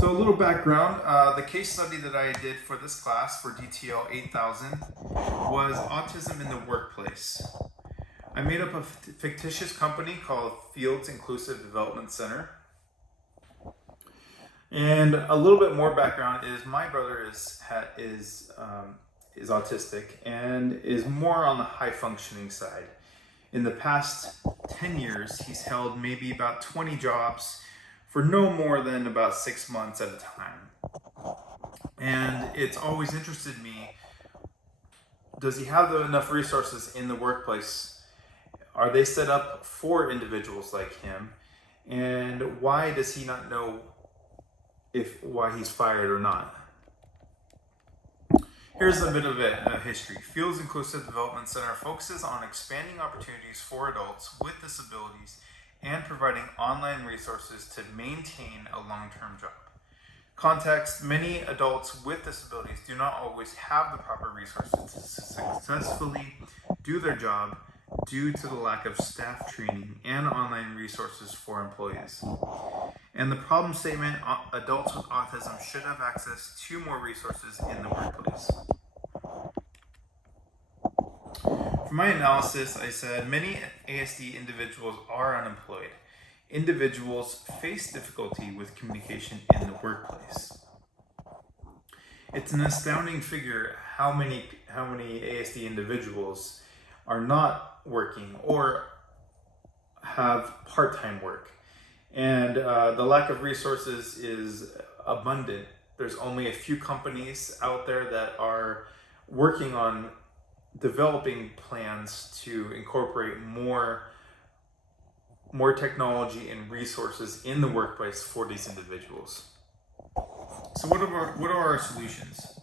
So a little background, the case study that I did for this class for DTL 8000 was autism in the workplace. I made up a fictitious company called Fields Inclusive Development Center. And a little bit more background is my brother is autistic and is more on the high functioning side. In the past 10 years, he's held maybe about 20 jobs for no more than about 6 months at a time. And it's always interested me, does he have enough resources in the workplace? Are they set up for individuals like him? And why does he not know why he's fired or not? Here's a bit of a history. Fields Inclusive Development Center focuses on expanding opportunities for adults with disabilities and providing online resources to maintain a long-term job. Context: many adults with disabilities do not always have the proper resources to successfully do their job due to the lack of staff training and online resources for employees. And the problem statement: adults with autism should have access to more resources in the workplace. For my analysis, I said many ASD individuals are unemployed. Individuals face difficulty with communication in the workplace. It's an astounding figure how many ASD individuals are not working or have part-time work. And the lack of resources is abundant. There's only a few companies out there that are working on developing plans to incorporate more technology and resources in the workplace for these individuals. So what are our solutions?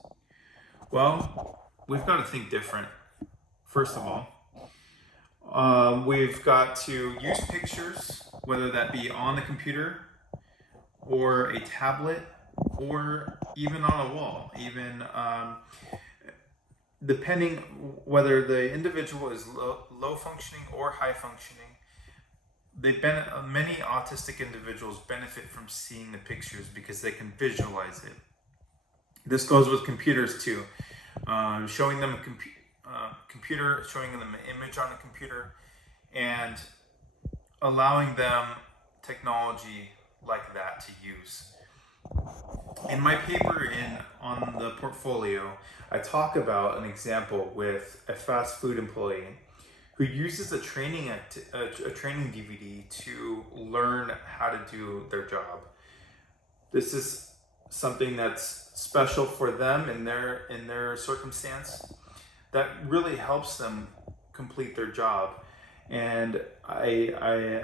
Well, we've got to think different. First of all, we've got to use pictures, whether that be on the computer or a tablet or even on a wall, even depending whether the individual is low functioning or high functioning. Many autistic individuals benefit from seeing the pictures because they can visualize it. This goes with computers too. Showing them a computer, showing them an image on a computer, and allowing them technology like that to use. In my paper on the portfolio, I talk about an example with a fast food employee who uses a training DVD to learn how to do their job. This is something that's special for them in their circumstance that really helps them complete their job. And I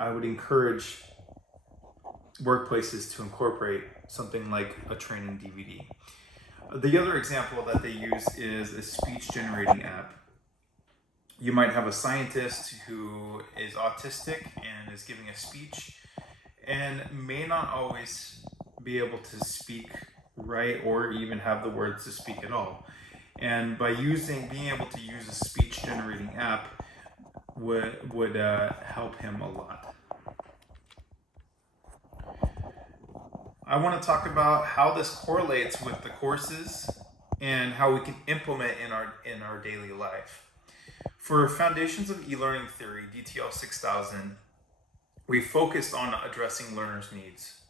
would encourage workplaces to incorporate something like a training DVD. The other example that they use is a speech generating app. You might have a scientist who is autistic and is giving a speech and may not always be able to speak right or even have the words to speak at all. And by being able to use a speech generating app would help him a lot. I want to talk about how this correlates with the courses and how we can implement in our daily life. For Foundations of E-Learning Theory, DTL 6000, we focused on addressing learners' needs.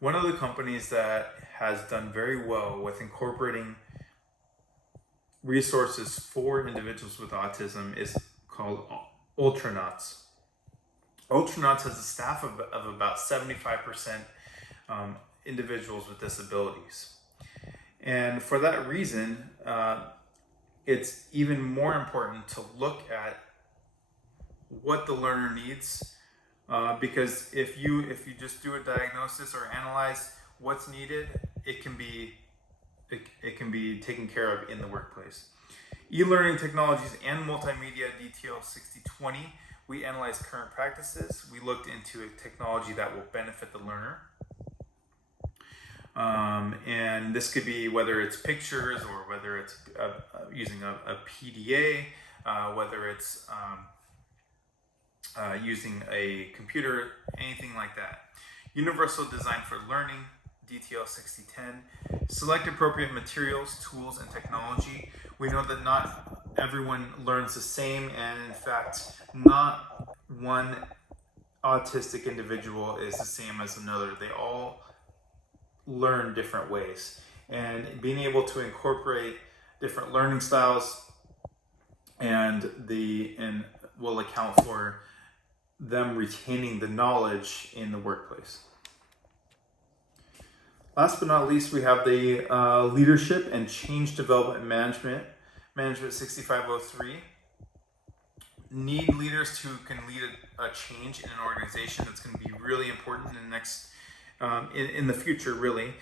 One of the companies that has done very well with incorporating resources for individuals with autism is called Ultranauts. Ultranauts has a staff of about 75% individuals with disabilities. And for that reason, it's even more important to look at what the learner needs, because if you just do a diagnosis or analyze what's needed, it can be taken care of in the workplace. E-learning technologies and multimedia, DTL 6020, we analyzed current practices. We looked into a technology that will benefit the learner. And this could be whether it's pictures or whether it's using a PDA, whether it's using a computer, anything like that. Universal design for learning, DTL 6010. Select appropriate materials, tools, and technology. We know that not everyone learns the same, and in fact, not one autistic individual is the same as another. They all learn different ways, and being able to incorporate different learning styles and will account for them retaining the knowledge in the workplace. Last but not least, we have the leadership and change development management 6503. Need leaders who can lead a change in an organization. That's going to be really important in the next in the future. Really,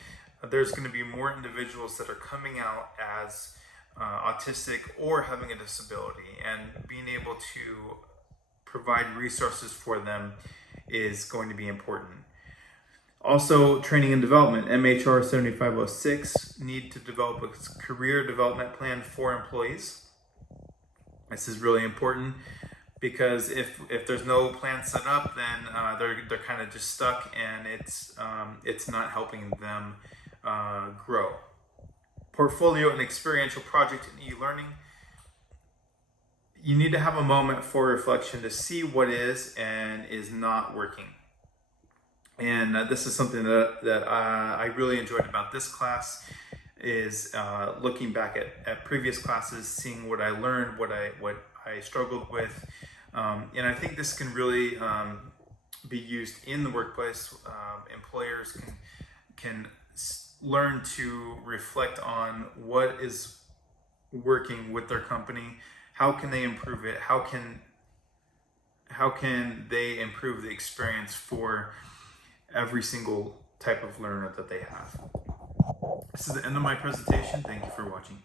there's going to be more individuals that are coming out as autistic or having a disability, and being able to provide resources for them is going to be important. Also, training and development, MHR 7506, need to develop a career development plan for employees. This is really important because if there's no plan set up, then they're kind of just stuck, and it's not helping them grow. Portfolio and experiential project in e-learning. You need to have a moment for reflection to see what is and is not working. And this is something that I really enjoyed about this class, is looking back at previous classes, seeing what I learned, what I struggled with. And I think this can really be used in the workplace. Employers can learn to reflect on what is working with their company. How can they improve it? How can they improve the experience for every single type of learner that they have? This is the end of my presentation. Thank you for watching.